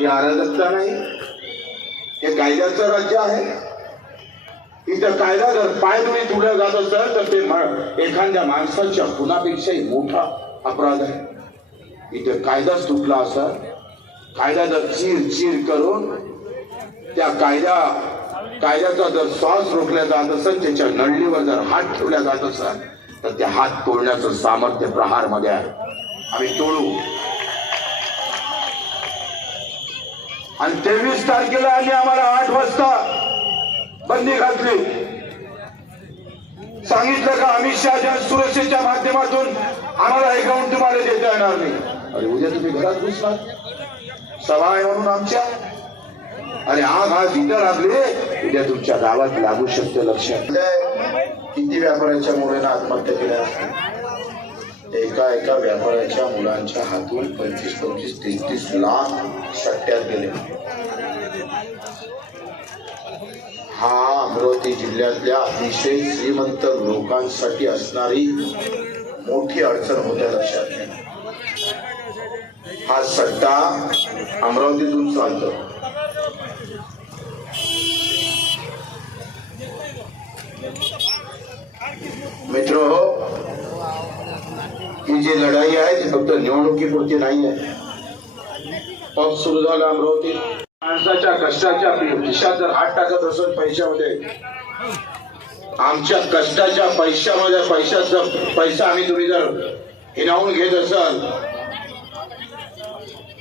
हे अराजकता नाही हे कायद्याचं राज्य आहे. इथं कायदा जर पाय तुम्ही तुडला जात असेल तर ते मा- एखाद्या माणसाच्या खुनापेक्षाही मोठा अपराध आहे. इथे कायदाच तुटला असेल कायदा जर चीर चीर करून त्या कायदा कायद्याचा जर श्वास रोखला जात असेल त्याच्या नळणीवर जर हात ठेवला जात असेल तर ते हात तोडण्याचं सामर्थ्य प्रहारमध्ये आहे. आम्ही तोडू. आणि तेवीस तारखेला आम्ही आम्हाला आठ वाजता बंदी घातली. सांगितलं का अमित शहाच्या सुरक्षेच्या माध्यमातून आम्हाला हे तुम्हाला देता येणार नाही. अरे उद्या तुम्ही घरात घुसणार. सभा आहे म्हणून आमच्या. अरे आग आज इतर लागले. उद्या तुमच्या गावात लागू शकते लक्षात. किती व्यापाऱ्यांच्या मुलांना आत्महत्या केल्या? असतील? एका एका व्यापाऱ्याच्या मुलांच्या हातून पंचवीस पंचवीस तीस तीस लाख सट्ट्यात गेले. हा अमरावती जिल्ह्यातल्या अतिशय श्रीमंत लोकांसाठी असणारी मोठी अडचण होत्या लक्षात घ्या. हा सट्टा अमरावतीतून चालतो. मित्र हो ही जी लढाई आहे ती फक्त निवडणुकीपुरती नाही आहे पाऊस सुरू झाला अमरावती माणसाच्या कष्टाच्या खिशात जर हात टाकत असेल पैशामध्ये आमच्या कष्टाच्या पैशामध्ये पैशाचा पैसा आम्ही तुम्ही जर हिरावून घेत असाल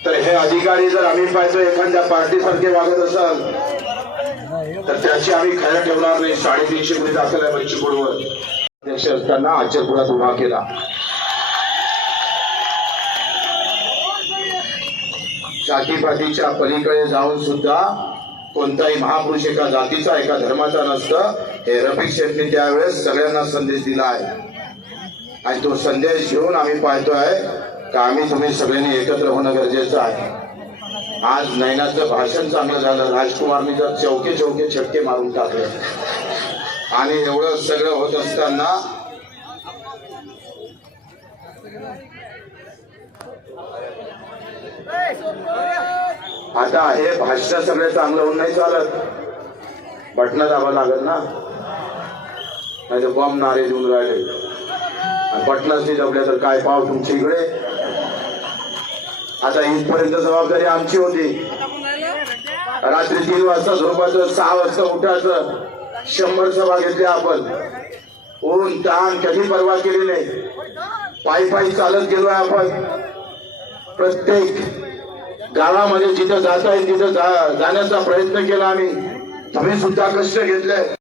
तर हे अधिकारी जर आम्ही पाहिजे एखाद्या पार्टीसारखे वागत असाल तर त्याची आम्ही खरं ठेवणार नाही. साडेतीनशे कोटी दाखल आहे बच्चूकडवर अध्यक्ष असताना अचलपुरात उभा केला. जातीपातीच्या पलीकडे जाऊन सुद्धा कोणताही महापुरुष एका जातीचा एका धर्माचा नसतं. हे रफिक शेटने त्यावेळेस सगळ्यांना संदेश दिला आहे. आणि तो संदेश घेऊन आम्ही पाहतोय का आम्ही तुम्ही सगळ्यांनी एकत्र होणं गरजेचं आहे. आज नैनाचं भाषण चांगलं झालं. राजकुमारनी तर चौके चौके छटके मारून टाकले. आणि एवढं सगळं होत असताना आता हे भाषण सगळे चांगलं होऊन नाही चालत. बटणं दाबा लागत ना? नाही तर बॉम्ब नारे देऊन राहिले. आणि बटणच नाही दाबल्या तर काय पाव तुमच्या इकडे? आता इथपर्यंत जबाबदारी आमची होती. रात्री तीन वाजता झोपायचं सहा वाजता उठायचं. शंभर सभा घेतल्या आपण. ऊन ताण कधी परवा केली नाही. पायी पायी चालत गेलोय आपण. प्रत्येक गावामध्ये जिथं जाता येईल तिथं जा- जाण्याचा प्रयत्न केला आम्ही. तुम्ही सुद्धा कष्ट घेतले.